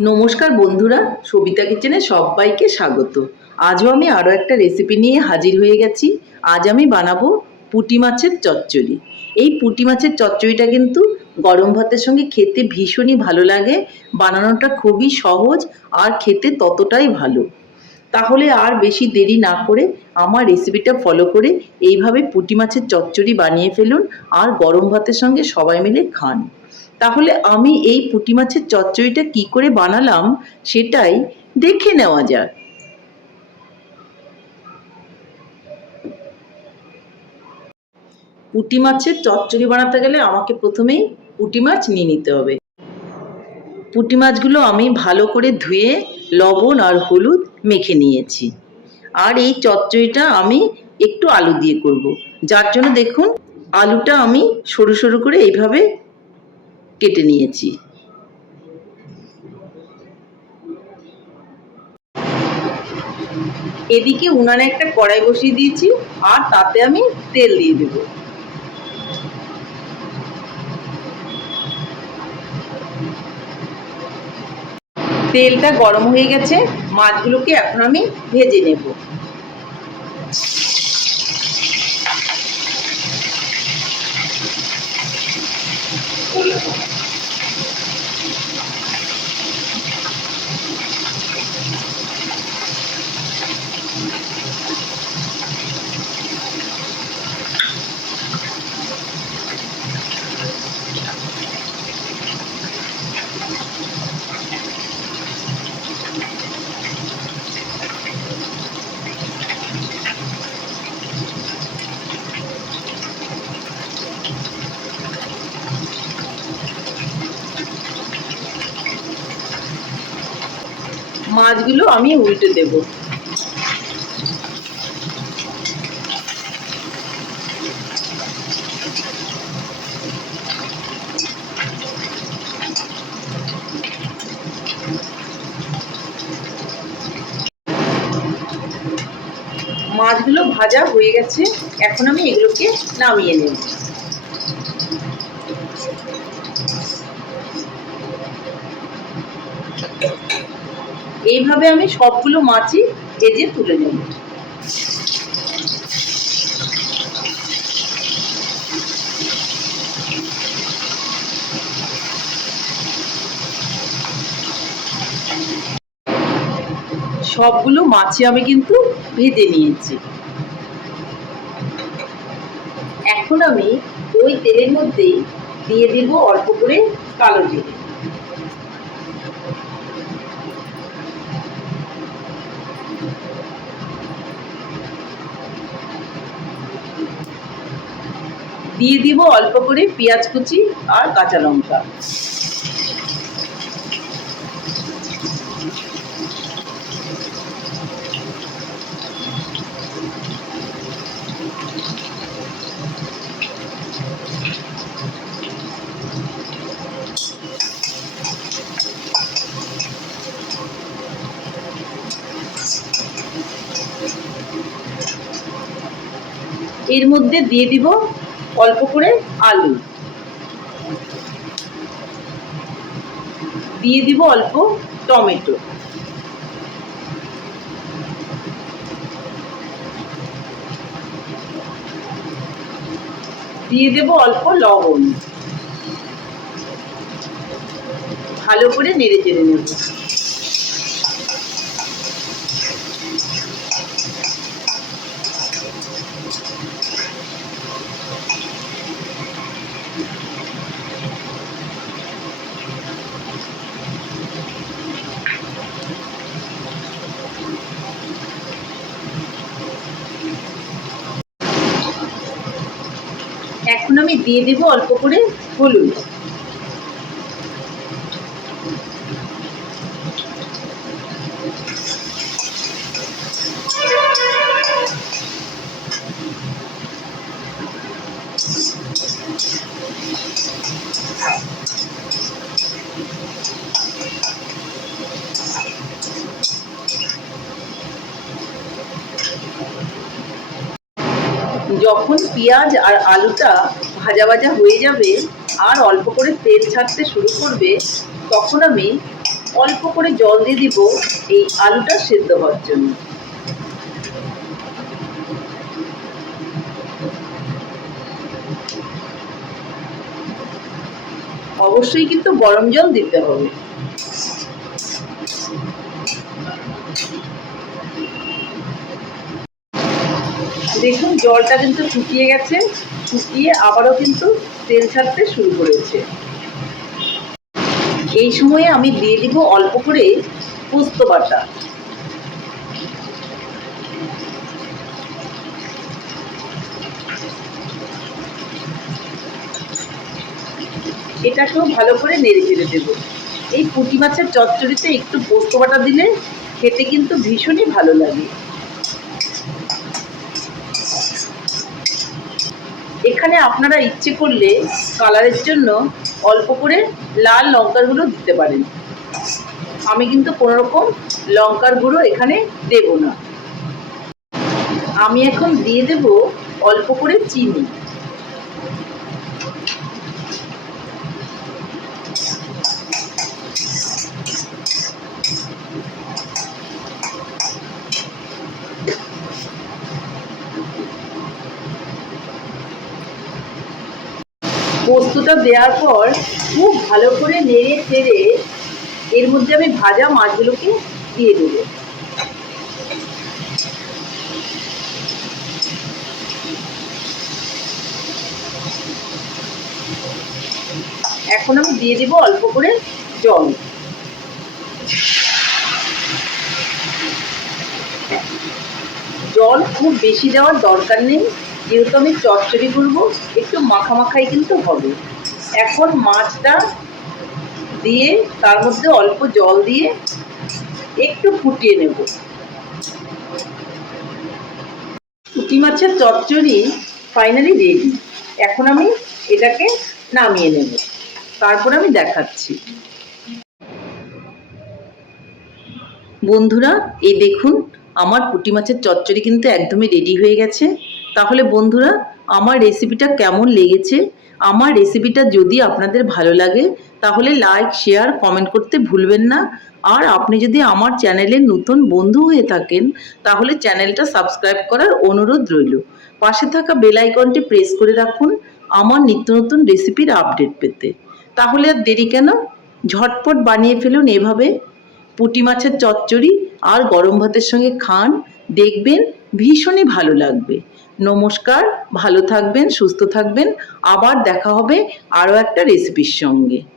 নমস্কার বন্ধুরা, সবিতা কিচেনে সবাইকে স্বাগত। আজও আমি আরও একটা রেসিপি নিয়ে হাজির হয়ে গেছি। আজ আমি বানাবো পুঁটি মাছের চচ্চড়ি। এই পুঁটি মাছের চচ্চড়িটা কিন্তু গরম ভাতের সঙ্গে খেতে ভীষণই ভালো লাগে, বানানোটা খুবই সহজ আর খেতে ততটাই ভালো। তাহলে আর বেশি দেরি না করে আমার রেসিপিটা ফলো করে এইভাবে পুঁটি মাছের চচ্চড়ি বানিয়ে ফেলুন আর গরম ভাতের সঙ্গে সবাই মিলে খান। তাহলে আমি এই পুঁটি মাছের চচ্চড়িটা কি করে বানালাম সেটাই দেখে নেওয়া যাক। পুঁটি মাছের চচ্চড়ি বানাতে গেলে আমাকে প্রথমেই পুঁটি মাছ নিয়ে নিতে হবে। পুঁটি মাছগুলো আমি ভালো করে ধুয়ে লবণ আর হলুদ মেখে নিয়েছি। আর এই চচ্চড়িটা আমি একটু আলু দিয়ে করব। যার জন্য দেখুন, আলুটা আমি সরু সরু করে এইভাবে কেটে নিয়েছি। এদিকে উনানে একটা কড়াই বসিয়ে দিয়েছি, আর তাতে আমি তেল দিয়ে দেব। তেলটা গরম হয়ে গেছে, মাছগুলোকে এখন আমি ভেজে নেব। মাছগুলো আমি উল্টে দেব। মাছগুলো ভাজা হয়ে গেছে এখন আমি এগুলোকে নামিয়ে নেব। এইভাবে আমি সবগুলো মাছই ভেজে তুলে নেব। সবগুলো মাছই আমি কিন্তু ভেজে নিয়েছি। এখন আমি ওই তেলের মধ্যেই দিয়ে দিব অল্প করে কালো জিরে। দিয়ে দিব অল্প করে পেঁয়াজ কুচি আর কাঁচা লঙ্কা। এর মধ্যে দিয়ে দিব অল্প করে আলু। দিয়ে দিব অল্প টমেটো। দিয়ে দেব অল্প লবণ। ভালো করে নেড়ে চেড়ে নেব এখন আমি দিয়ে দেব অল্প করে হলুদ। যখন পেঁয়াজ আর আলুটা ভাজা ভাজা হয়ে যাবে আর অল্প করে তেল ছাড়তে শুরু করবে, তখন আমি অল্প করে জল দিয়ে দিব এই আলুটা সেদ্ধ হওয়ার জন্য। অবশ্যই কিন্তু গরম জল দিতে হবে। দেখুন, জলটা কিন্তু শুকিয়ে গেছে। শুকিয়ে আবারও কিন্তু তেল ছাড়তে শুরু করেছে। এই সময়ে আমি দিয়ে দিব অল্প করে পোস্ত বাটা। এটাকেও ভালো করে নেড়ে চেড়ে দেবো। এই পুঁটি মাছের চচ্চড়িতে একটু পোস্ত বাটা দিলে খেতে কিন্তু ভীষণই ভালো লাগে। এখানে আপনারা ইচ্ছে করলে কালারের জন্য অল্প করে লাল লঙ্কার গুঁড়ো দিতে পারেন। আমি কিন্তু কোনোরকম লঙ্কার গুঁড়ো এখানে দেব না। আমি এখন দিয়ে দেব অল্প করে চিনি। পোস্তটা দেওয়ার পর খুব ভালো করে নেড়ে ফেড়ে এর মধ্যে আমি ভাজা মাছগুলোকে দিয়ে দেবো। এখন আমি দিয়ে দিব অল্প করে জল। জল খুব বেশি দেওয়ার দরকার নেই। যেহেতু আমি চচ্চড়ি করব একটু মাখা মাখাই কিন্তু হবে। এখন মাছটা দিয়ে তার মধ্যে অল্প জল দিয়ে একটু ফুটিয়ে নেব। পুঁটি মাছের চচ্চড়ি ফাইনালি রেডি এখন আমি এটাকে নামিয়ে নেব। তারপর আমি দেখাচ্ছি। বন্ধুরা, এই দেখুন, আমার পুঁটি মাছের চচ্চড়ি কিন্তু একদমই রেডি হয়ে গেছে। তাহলে বন্ধুরা, আমার রেসিপিটা কেমন লেগেছে? আমার রেসিপিটা যদি আপনাদের ভালো লাগে, তাহলে লাইক শেয়ার কমেন্ট করতে ভুলবেন না। আর আপনি যদি আমার চ্যানেলের নতুন বন্ধু হয়ে থাকেন, তাহলে চ্যানেলটা সাবস্ক্রাইব করার অনুরোধ রইল। পাশে থাকা বেল আইকনটি প্রেস করে রাখুন আমার নিত্য নতুন রেসিপির আপডেট পেতে। তাহলে আর দেরি কেন? ঝটপট বানিয়ে ফেলুন এভাবে। পুঁটি মাছের চচ্চড়ি আর গরম ভাতের সঙ্গে খান। দেখবেন ভীষণই ভালো লাগবে। নমস্কার, ভালো থাকবেন, সুস্থ থাকবেন। আবার দেখা হবে আরও একটা রেসিপির সঙ্গে।